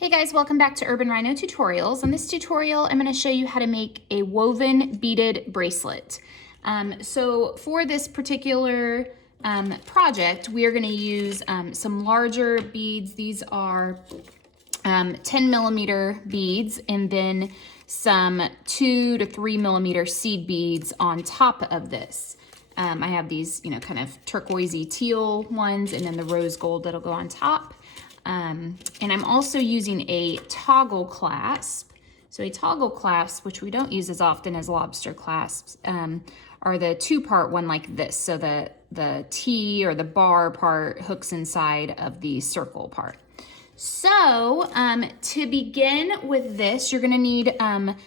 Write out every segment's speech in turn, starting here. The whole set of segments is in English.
Hey guys, welcome back to Urban Rhino Tutorials. In this tutorial, I'm going to show you how to make a woven beaded bracelet. So for this particular project, we are going to use some larger beads. These are 10 millimeter beads and then some 2 to 3 millimeter seed beads on top of this. I have these, kind of turquoisey teal ones and then the rose gold that'll go on top. And I'm also using a toggle clasp. So a toggle clasp, which we don't use as often as lobster clasps, are the two-part one like this. So the T or the bar part hooks inside of the circle part. So to begin with this, you're gonna need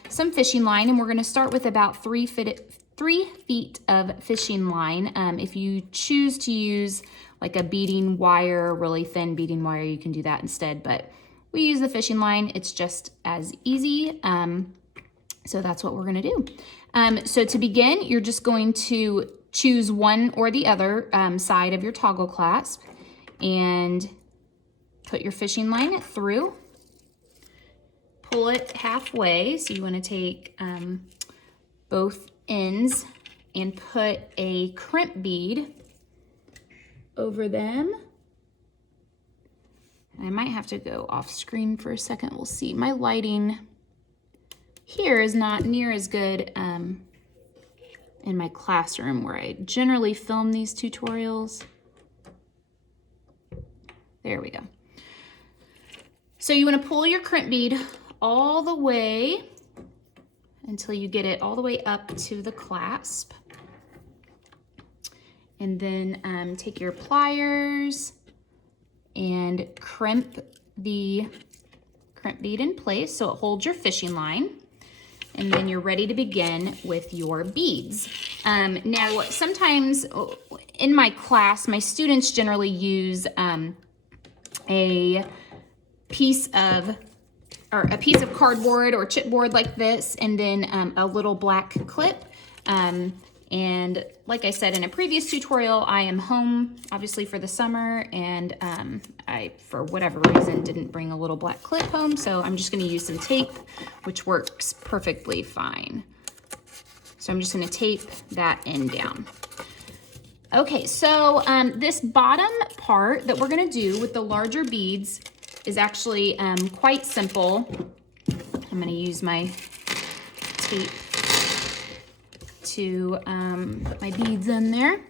some fishing line, and we're gonna start with about 3 feet of fishing line. If you choose to use like a beading wire, really thin beading wire, you can do that instead, but we use the fishing line. It's just as easy. So that's what we're gonna do. So to begin, you're just going to choose one or the other side of your toggle clasp and put your fishing line through. Pull it halfway. So you wanna take both ends and put a crimp bead over them. I might have to go off screen for a second. We'll see. My lighting here is not near as good in my classroom where I generally film these tutorials. There we go. So you want to pull your crimp bead all the way until you get it all the way up to the clasp. And then take your pliers and crimp the crimp bead in place so it holds your fishing line. And then you're ready to begin with your beads. Now, sometimes in my class, my students generally use a piece of cardboard or chipboard like this, and then a little black clip. And like I said in a previous tutorial, I am home obviously for the summer, and I, for whatever reason, didn't bring a little black clip home, so I'm just gonna use some tape, which works perfectly fine. So I'm just gonna tape that end down. Okay, so this bottom part that we're gonna do with the larger beads is actually quite simple. I'm gonna use my tape to put my beads in there.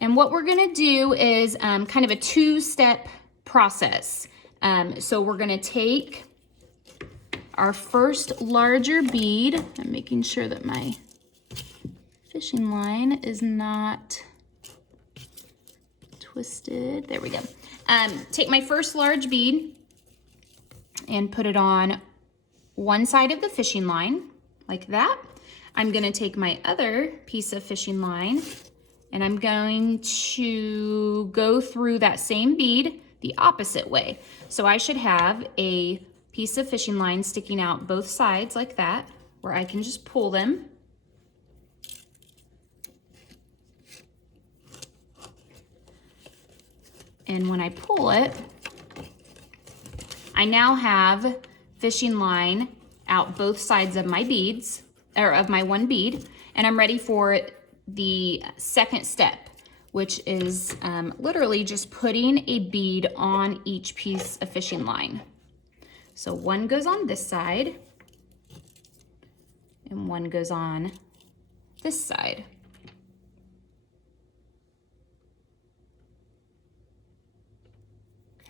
And what we're gonna do is kind of a two-step process. So we're gonna take our first larger bead. I'm making sure that my fishing line is not twisted. There we go. Take my first large bead and put it on one side of the fishing line, like that. I'm gonna take my other piece of fishing line and I'm going to go through that same bead the opposite way. So I should have a piece of fishing line sticking out both sides like that, where I can just pull them. And when I pull it, I now have fishing line out both sides of my beads, or of my one bead, and I'm ready for the second step, which is literally just putting a bead on each piece of fishing line. So one goes on this side, and one goes on this side.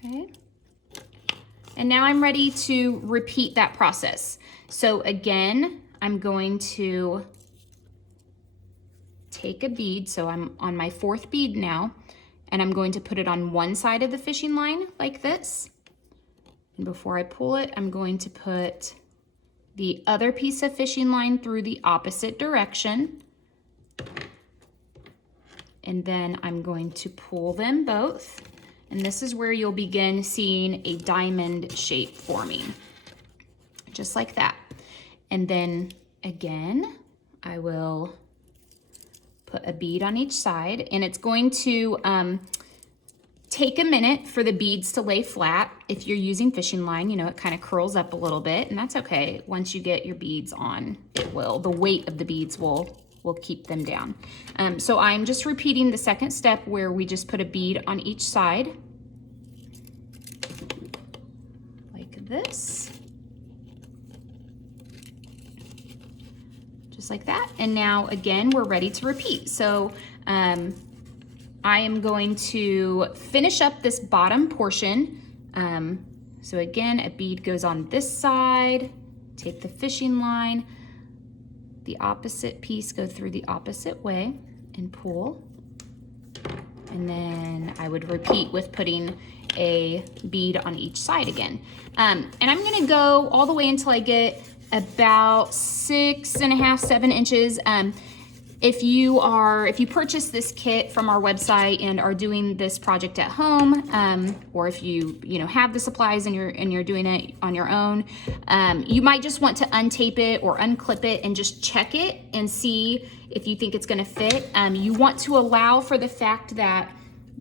Okay. And now I'm ready to repeat that process. So again, I'm going to take a bead, so I'm on my fourth bead now, and I'm going to put it on one side of the fishing line like this. And before I pull it, I'm going to put the other piece of fishing line through the opposite direction. And then I'm going to pull them both. And this is where you'll begin seeing a diamond shape forming, just like that. And then again, I will put a bead on each side, and it's going to take a minute for the beads to lay flat. If you're using fishing line, you know, it kind of curls up a little bit, and that's okay. Once you get your beads on, it will. The weight of the beads will keep them down. So I'm just repeating the second step where we just put a bead on each side, like this. Just like that. And now again, we're ready to repeat. So I am going to finish up this bottom portion. So again, a bead goes on this side, take the fishing line, the opposite piece, go through the opposite way and pull. And then I would repeat with putting a bead on each side again. And I'm gonna go all the way until I get about 6.5, 7 inches. If you purchase this kit from our website and are doing this project at home, or if you have the supplies and you're doing it on your own, you might just want to untape it or unclip it and just check it and see if you think it's going to fit. You want to allow for the fact that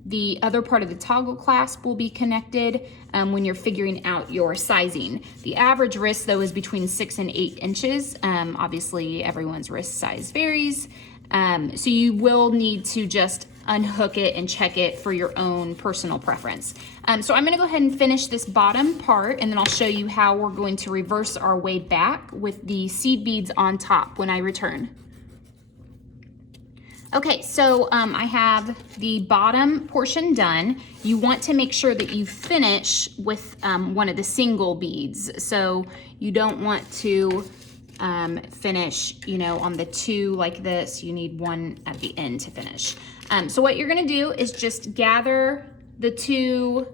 the other part of the toggle clasp will be connected when you're figuring out your sizing. The average wrist though is between 6 and 8 inches. Obviously everyone's wrist size varies. So you will need to just unhook it and check it for your own personal preference. So I'm gonna go ahead and finish this bottom part, and then I'll show you how we're going to reverse our way back with the seed beads on top when I return. Okay, so I have the bottom portion done. You want to make sure that you finish with one of the single beads. So you don't want to finish, on the 2 like this. You need one at the end to finish. So what you're gonna do is just gather the 2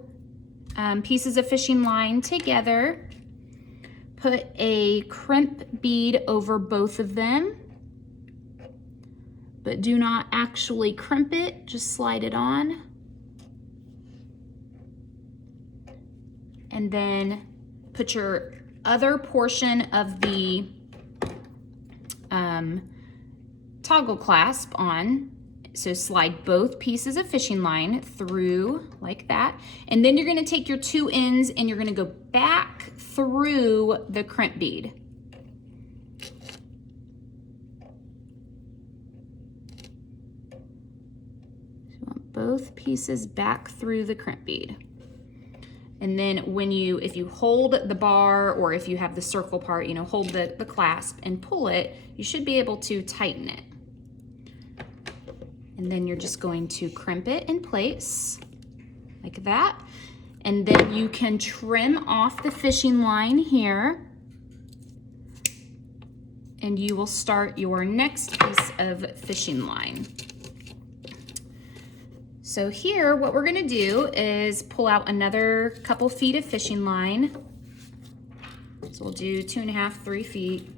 pieces of fishing line together, put a crimp bead over both of them, but do not actually crimp it, just slide it on. And then put your other portion of the toggle clasp on. So slide both pieces of fishing line through like that. And then you're gonna take your 2 ends and you're gonna go back through the crimp bead. Both pieces back through the crimp bead. And then if you hold the bar, or if you have the circle part, hold the clasp and pull it, you should be able to tighten it. And then you're just going to crimp it in place like that. And then you can trim off the fishing line here, and you will start your next piece of fishing line. So here, what we're gonna do is pull out another couple feet of fishing line. So we'll do 2.5, 3 feet.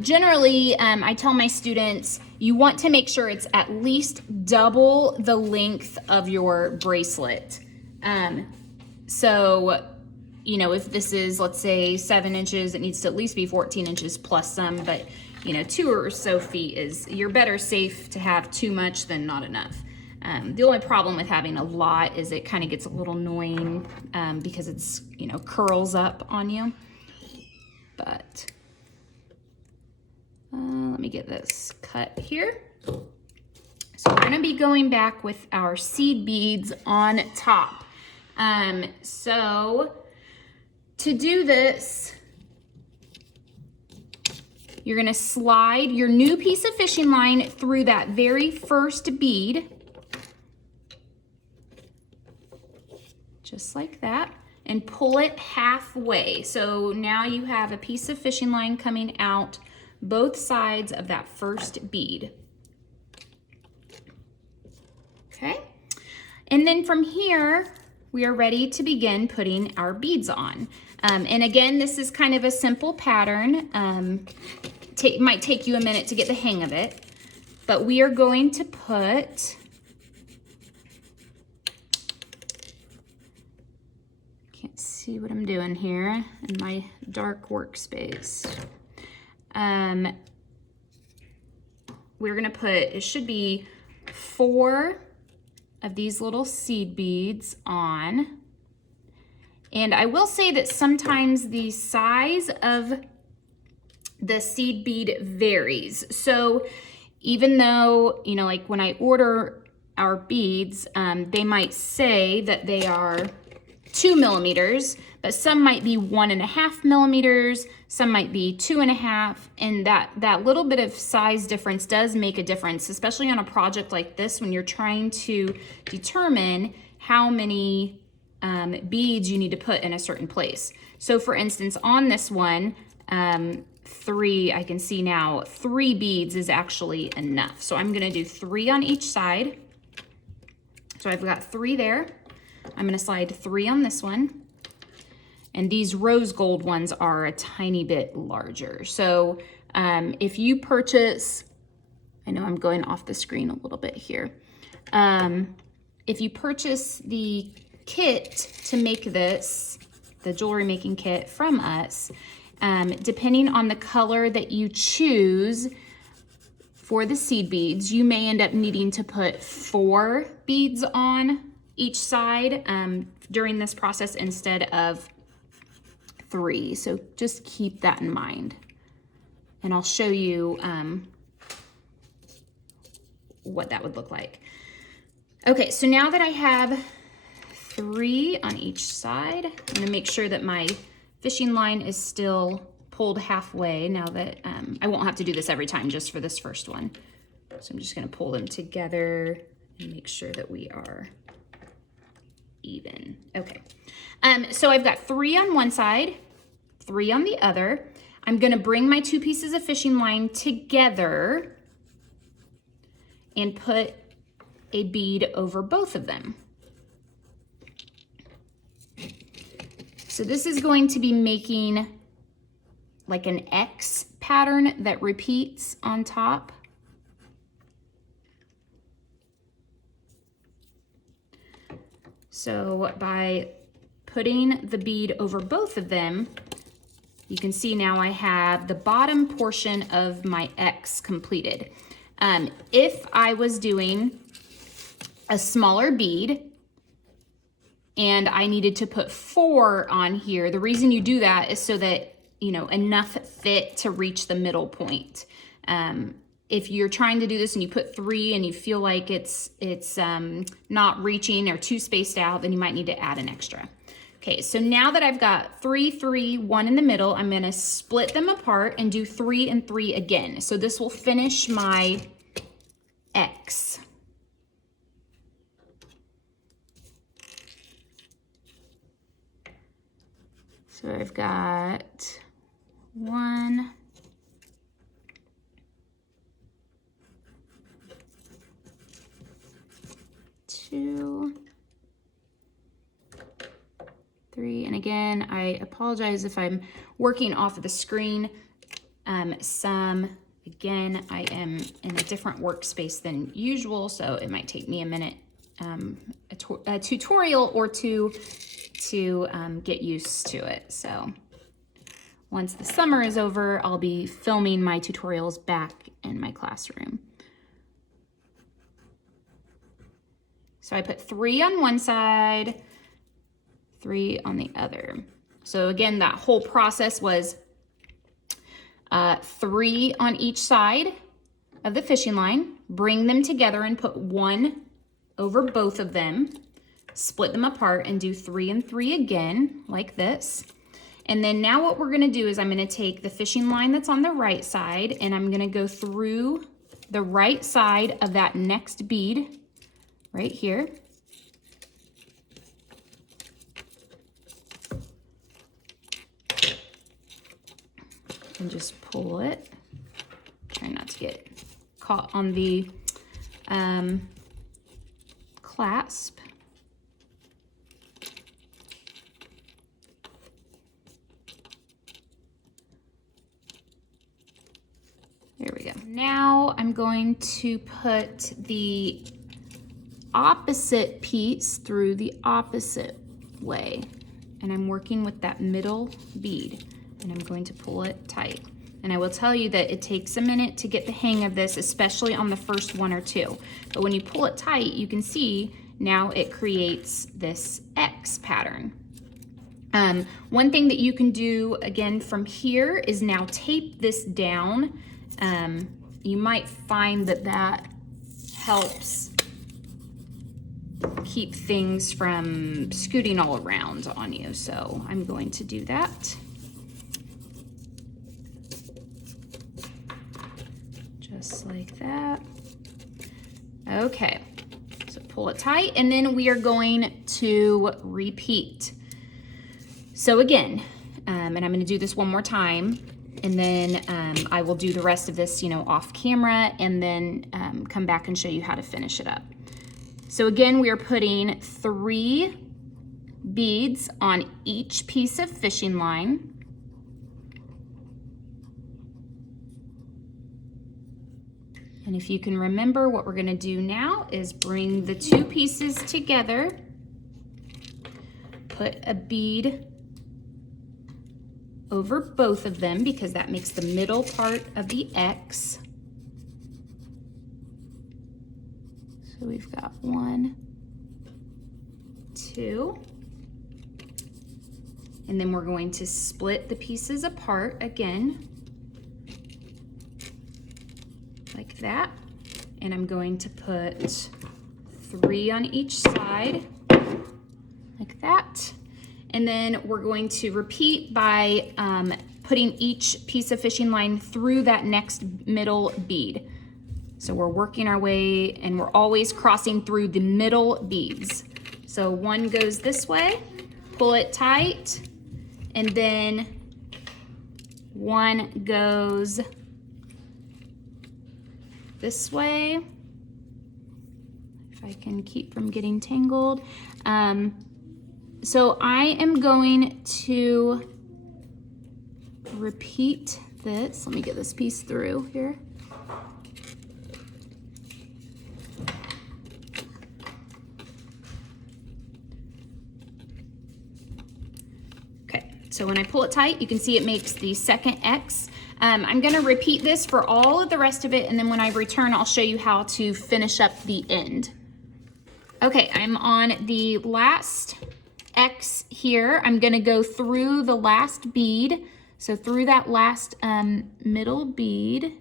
Generally, I tell my students, you want to make sure it's at least double the length of your bracelet. So, if this is, let's say 7 inches, it needs to at least be 14 inches plus some, but 2 or so feet you're better safe to have too much than not enough. The only problem with having a lot is it kind of gets a little annoying because it's, curls up on you. But let me get this cut here. So we're gonna be going back with our seed beads on top. So to do this, you're gonna slide your new piece of fishing line through that very first bead, just like that, and pull it halfway. So now you have a piece of fishing line coming out both sides of that first bead. Okay, and then from here, we are ready to begin putting our beads on. And again, this is kind of a simple pattern. Might take you a minute to get the hang of it, but we are going to put, can't see what I'm doing here in my dark workspace. We're gonna put, it should be 4 of these little seed beads on. And I will say that sometimes the size of the seed bead varies. So even though, you know, like when I order our beads, they might say that they are 2 millimeters, but some might be 1.5 millimeters, some might be 2.5, and that little bit of size difference does make a difference, especially on a project like this when you're trying to determine how many beads you need to put in a certain place. So for instance, on this one, I can see now 3 beads is actually enough. So I'm gonna do 3 on each side. So I've got 3 there. I'm gonna slide 3 on this one. And these rose gold ones are a tiny bit larger. So if you purchase, I know I'm going off the screen a little bit here. If you purchase the kit to make this, the jewelry making kit from us, depending on the color that you choose for the seed beads, you may end up needing to put 4 beads on each side during this process instead of 3. So just keep that in mind. And I'll show you what that would look like. Okay, so now that I have 3 on each side, I'm gonna make sure that my fishing line is still pulled halfway now that I won't have to do this every time, just for this first one. So I'm just gonna pull them together and make sure that we are even. Okay, so I've got 3 on one side, 3 on the other. I'm gonna bring my 2 pieces of fishing line together and put a bead over both of them. So this is going to be making like an X pattern that repeats on top. So by putting the bead over both of them, you can see now I have the bottom portion of my X completed. If I was doing a smaller bead and I needed to put 4 on here, the reason you do that is so that, you know, enough fit to reach the middle point. If you're trying to do this and you put 3 and you feel like it's not reaching or too spaced out, then you might need to add an extra. Okay, so now that I've got 3, 3, 1 in the middle, I'm gonna split them apart and do 3 and 3 again. So this will finish my X. So I've got 1, 2, 3, and again, I apologize if I'm working off of the screen. Again, I am in a different workspace than usual, so it might take me a minute, a tutorial or two to get used to it. So once the summer is over, I'll be filming my tutorials back in my classroom. So I put 3 on one side, 3 on the other. So again, that whole process was 3 on each side of the fishing line, bring them together and put 1 over both of them, split them apart and do 3 and 3 again, like this. And then now what we're gonna do is I'm gonna take the fishing line that's on the right side and I'm gonna go through the right side of that next bead right here. And just pull it. Try not to get caught on the clasp. There we go. Now I'm going to put the opposite piece through the opposite way. And I'm working with that middle bead. And I'm going to pull it tight. And I will tell you that it takes a minute to get the hang of this, especially on the first 1 or 2. But when you pull it tight, you can see now it creates this X pattern. One thing that you can do again from here is now tape this down. You might find that that helps keep things from scooting all around on you. So I'm going to do that. Just like that. Okay, so pull it tight, and then we are going to repeat. So again, and I'm gonna do this one more time, and then I will do the rest of this, off camera, and then come back and show you how to finish it up. So again, we are putting 3 beads on each piece of fishing line. And if you can remember, what we're gonna do now is bring the 2 pieces together, put a bead over both of them because that makes the middle part of the X. So we've got 1, 2, and then we're going to split the pieces apart again, like that. And I'm going to put 3 on each side, like that. And then we're going to repeat by putting each piece of fishing line through that next middle bead. So we're working our way, and we're always crossing through the middle beads. So 1 goes this way, pull it tight, and then 1 goes this way. If I can keep from getting tangled. So I am going to repeat this. Let me get this piece through here. Okay, so when I pull it tight, you can see it makes the second X. I'm gonna repeat this for all of the rest of it, and then when I return, I'll show you how to finish up the end. Okay, I'm on the last X here. I'm gonna go through the last bead. So through that last middle bead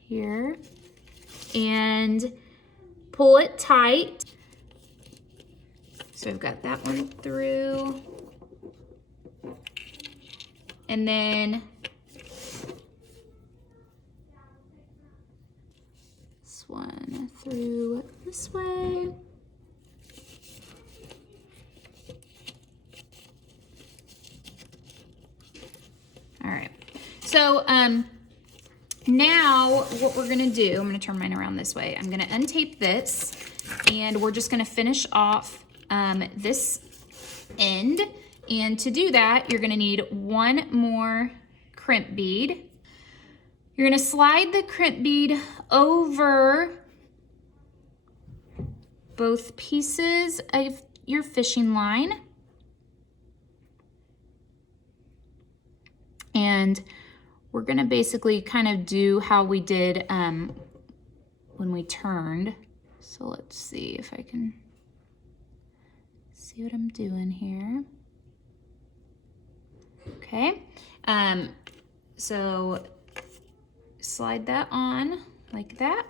here, and pull it tight. So I've got that one through. And then this one through this way. All right, so now what we're gonna do, I'm gonna turn mine around this way. I'm gonna untape this, and we're just gonna finish off this end. And to do that, you're gonna need 1 more crimp bead. You're gonna slide the crimp bead over both pieces of your fishing line. And we're gonna basically kind of do how we did when we turned. So let's see if I can see what I'm doing here. Okay, so slide that on like that.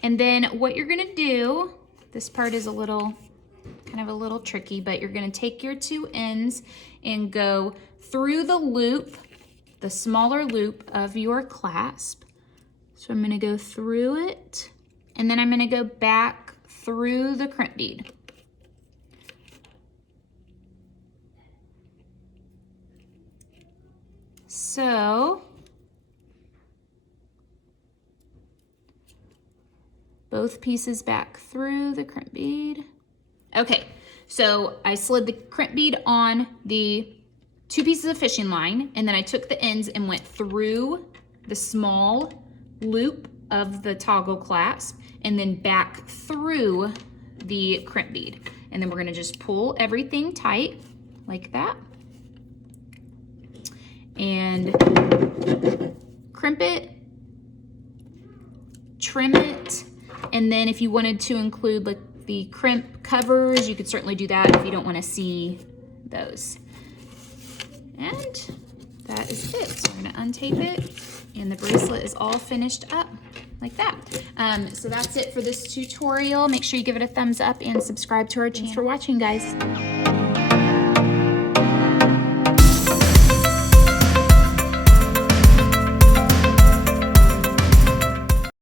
And then what you're gonna do, this part is kind of a little tricky, but you're gonna take your 2 ends and go through the loop, the smaller loop of your clasp. So I'm gonna go through it, and then I'm gonna go back through the crimp bead. So both pieces back through the crimp bead. Okay, so I slid the crimp bead on the 2 pieces of fishing line, and then I took the ends and went through the small loop of the toggle clasp, and then back through the crimp bead. And then we're gonna just pull everything tight like that. And crimp it, trim it, and then if you wanted to include like the crimp covers, you could certainly do that if you don't want to see those. And that is it. So we're going to untape it, and the bracelet is all finished up like that. So that's it for this tutorial. Make sure you give it a thumbs up and subscribe to our channel. Thanks for watching, guys.